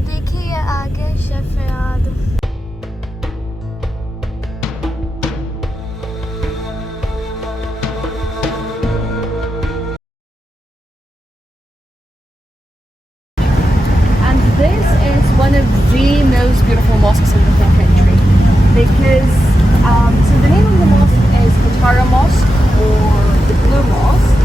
देखिए आगे शेफ याद This is one of the most beautiful mosques in the whole country because so the name of the mosque is Katara Mosque or the Blue Mosque.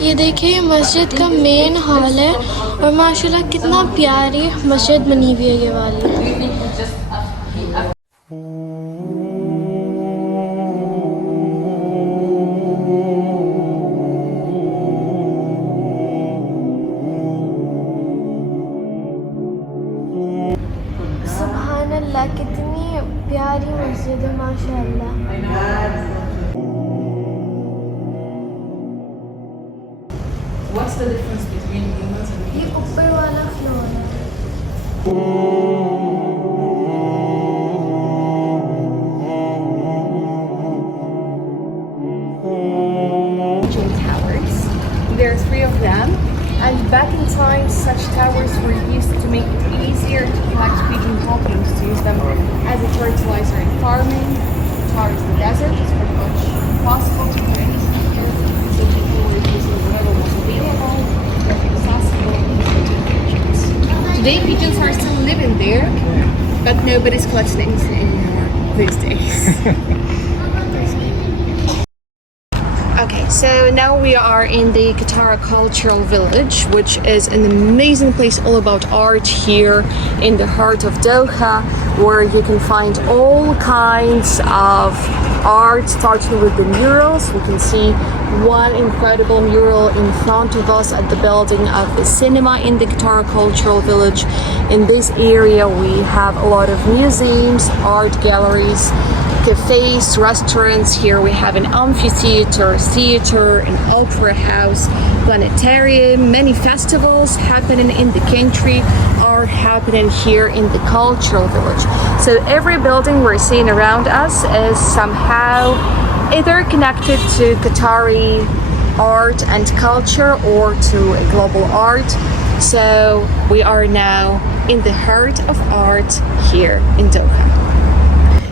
ये देखिए मस्जिद का main hall है और माशाल्लाह कितना प्यारी मस्जिद बनी हुई है ये वाली सुभान अल्लाह कितनी प्यारी मस्जिद है माशाल्लाह What's the difference between humans and ये ऊपर वाला फ्लोर है towers? There are 3 of them, and back in time, such towers were used to make it easier to collect pigeon droppings to use them as a fertilizer in farming. Qatar is the desert; it's pretty much impossible to do anything here, so people were using whatever was available, very accessible. Today, pigeons are still living there, but nobody's collecting anything anymore these days. Okay, so now we are in the Katara Cultural Village, which is an amazing place all about art here in the heart of Doha, where you can find all kinds of art, starting with the murals. We can see one incredible mural in front of us at the building of the cinema in the Katara Cultural Village. In this area, we have a lot of museums, art galleries, cafes, restaurants. Here we have an amphitheater, theater, an opera house, planetarium. Many festivals happening in the country are happening here in the cultural village. So every building we're seeing around us is somehow either connected to Qatari art and culture or to a global art. So we are now in the heart of art here in Doha.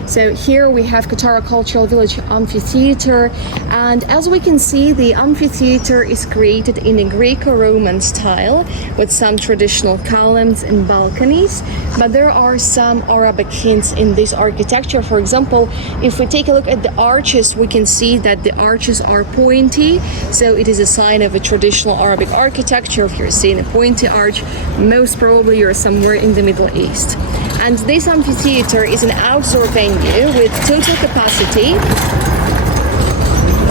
So here we have Katara Cultural Village Amphitheater, and as we can see, the amphitheater is created in a Greco-Roman style with some traditional columns and balconies, but there are some Arabic hints in this architecture. For example, if we take a look at the arches, we can see that the arches are pointy, so it is a sign of a traditional Arabic architecture. If you're seeing a pointy arch, most probably you're somewhere in the Middle East. And this amphitheater is an outdoor venue with total capacity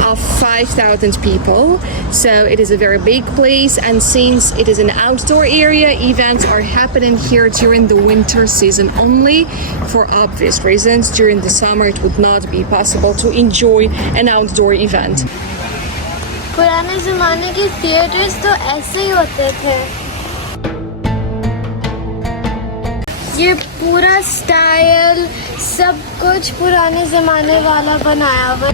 of 5,000 people. So it is a very big place, and since it is an outdoor area, events are happening here during the winter season only for obvious reasons. During the summer it would not be possible to enjoy an outdoor event. पुराने ज़माने के theatres तो ऐसे ही होते थे ये पूरा style सब कुछ पुराने ज़माने वाला बनाया हुआ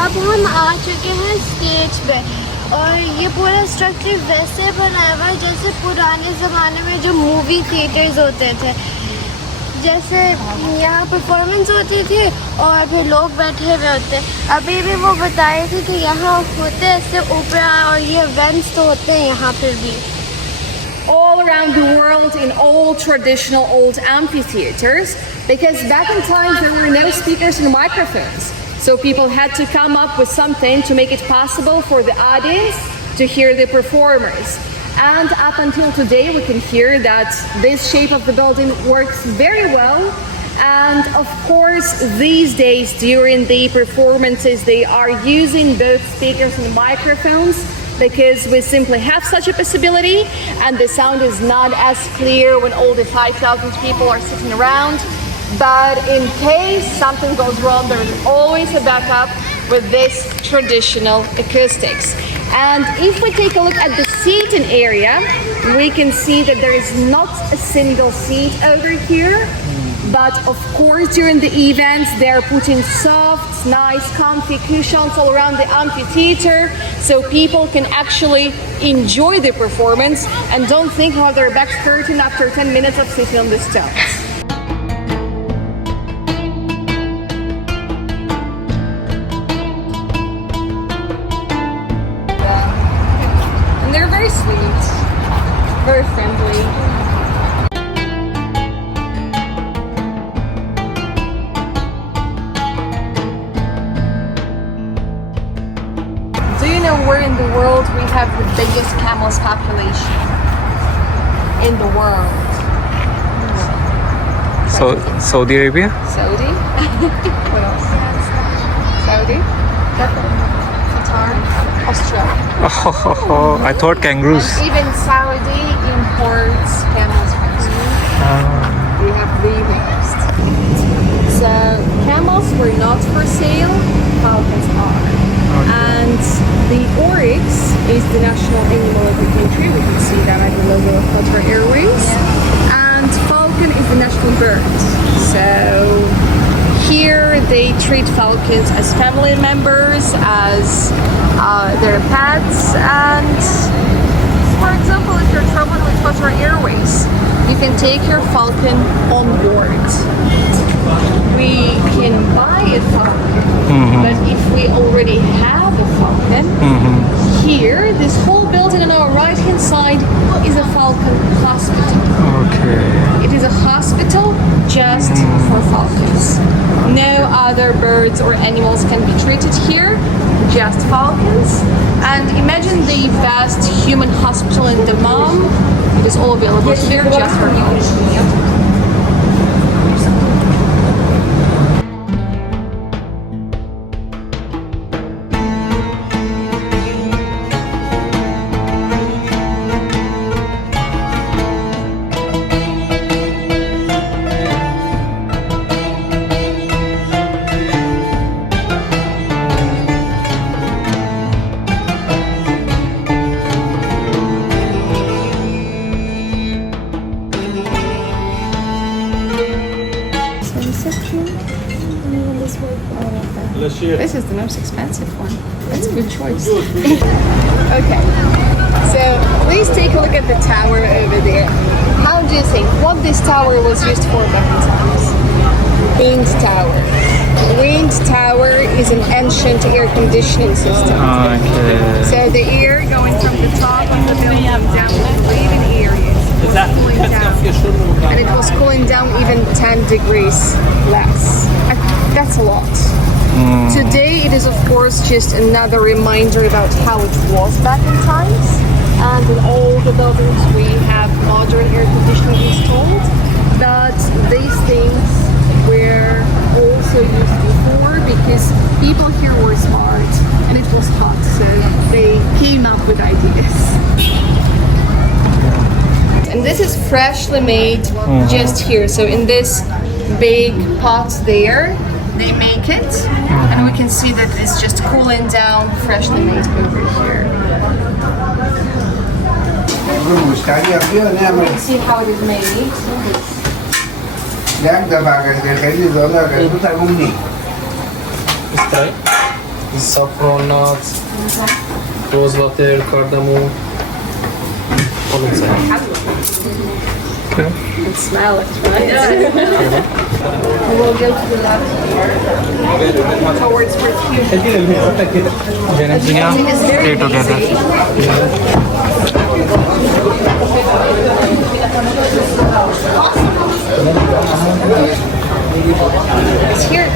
अब हम आ चुके हैं स्टेज पे और ये पूरा स्ट्रक्चर वैसे बनाया हुआ है जैसे पुराने ज़माने में जो मूवी थिएटर्स होते थे जैसे यहाँ परफॉर्मेंस होती थी और फिर लोग बैठे हुए होते अभी भी वो बताए थे कि यहाँ होते ऐसे ओपेरा और ये इवेंट्स तो होते हैं यहाँ पर भी all around the world in all traditional old amphitheaters, because back in times there were no speakers and microphones. So people had to come up with something to make it possible for the audience to hear the performers. And up until today we can hear that this shape of the building works very well. And of course these days during the performances they are using both speakers and microphones because we simply have such a possibility and the sound is not as clear when all the 5,000 people are sitting around. But in case something goes wrong, there is always a backup with this traditional acoustics. And if we take a look at the seating area, we can see that there is not a single seat over here. But of course, during the events, they're putting soft, nice, comfy cushions all around the amphitheater, so people can actually enjoy the performance and don't think how their back's hurting after 10 minutes of sitting on the stones. And they're very sweet, very friendly. Where in the world we have the biggest camels population in the world? So, Saudi Arabia? Saudi? What else? Saudi? Qatar? Australia. Oh, I thought kangaroos. And even Saudi imports camels from Spain. We have the biggest. So camels were not for sale, falcons are. And the oryx is the national animal of the country. We can see that at the logo of Qatar Airways. And falcon is the national bird. So here they treat falcons as family members, as their pets. And for example, if you're traveling with Qatar Airways, you can take your falcon on board. We can buy a falcon, but if we already have a falcon, here, this whole building on our right hand side is a falcon hospital. Okay. It is a hospital just for falcons. No other birds or animals can be treated here, just falcons. And imagine the vast human hospital in dammam. It is all available here just for falcons. This is the most expensive one. That's a good choice. Okay, so please take a look at the tower over there. How do you think what this tower was used for back in times? Wind tower. Wind tower is an ancient air conditioning system. Okay. So the air going from the top of the building down to living areas was cooling down. And it was cooling down even 10 degrees less. That's a lot. Today it is of course just another reminder about how it was back in times, and in all the buildings we have modern air conditioning installed, but these things were also used before because people here were smart and it was hot, so they came up with ideas. And this is freshly made just here, so in this big pot there they make it, and we can see that it's just cooling down, freshly made over here. You can see how it is made. Saffron nuts, rose water, cardamom, olive oil. You can smell it, right? And we'll go to the left here, towards perfusion. Everything is very stay together. It's here.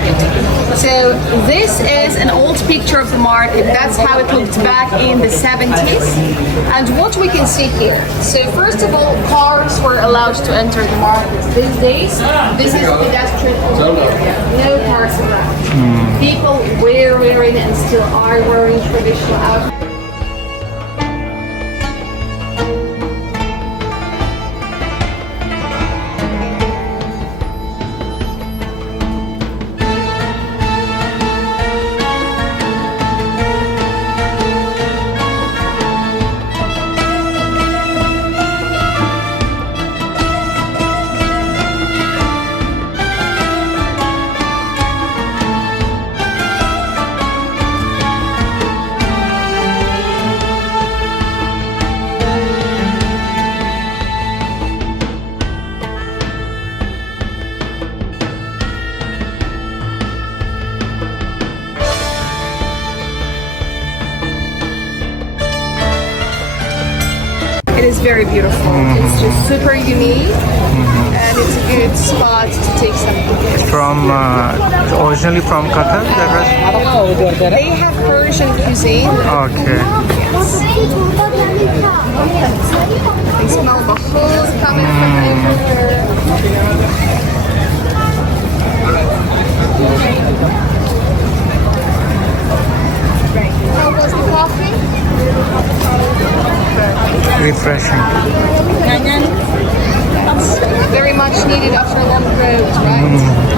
So this is an old picture of the market. That's how it looked back in the 70s. And what we can see here. So first of all, cars were allowed to enter the market. These days, this is pedestrian only area. No cars allowed. People were wearing and still are wearing traditional outfits. very beautiful. It's just super unique, and it's a good spot to take some pictures. Originally from Qatar, that restaurant? They have Persian cuisine. Okay. They smell the whole coming from everywhere. How was the coffee? Refreshing. Very much needed after a long road, right?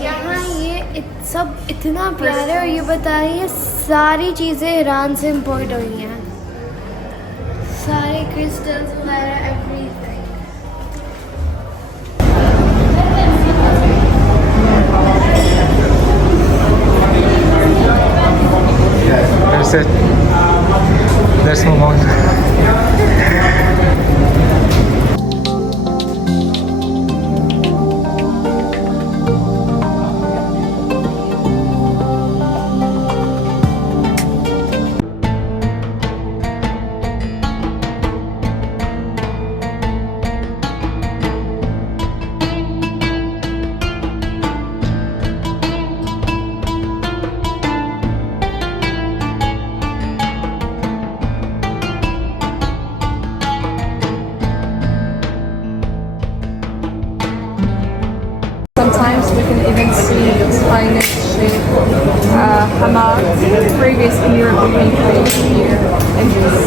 यहाँ ये सब इतना प्यारा है और ये बताइए सारी चीज़ें ईरान से इम्पोर्ट हुई हैं, सारे क्रिस्टल्स वगैरह everything. That's it. Let's move on. Sometimes we can even see the finest shape hamad, previous in Europe being created here in this.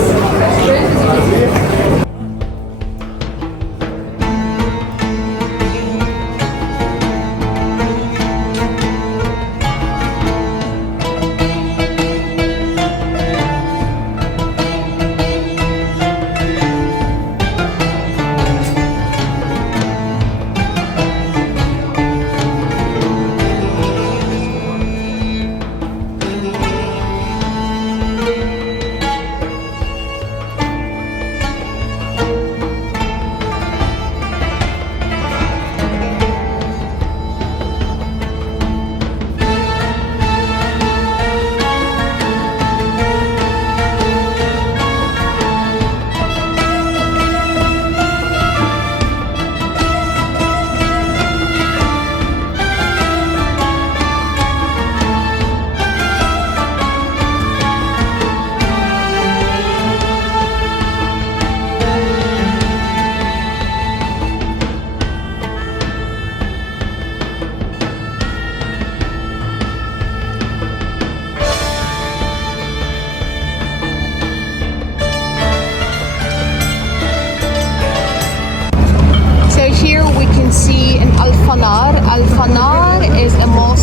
be an alfanar. Alfanar is a mosque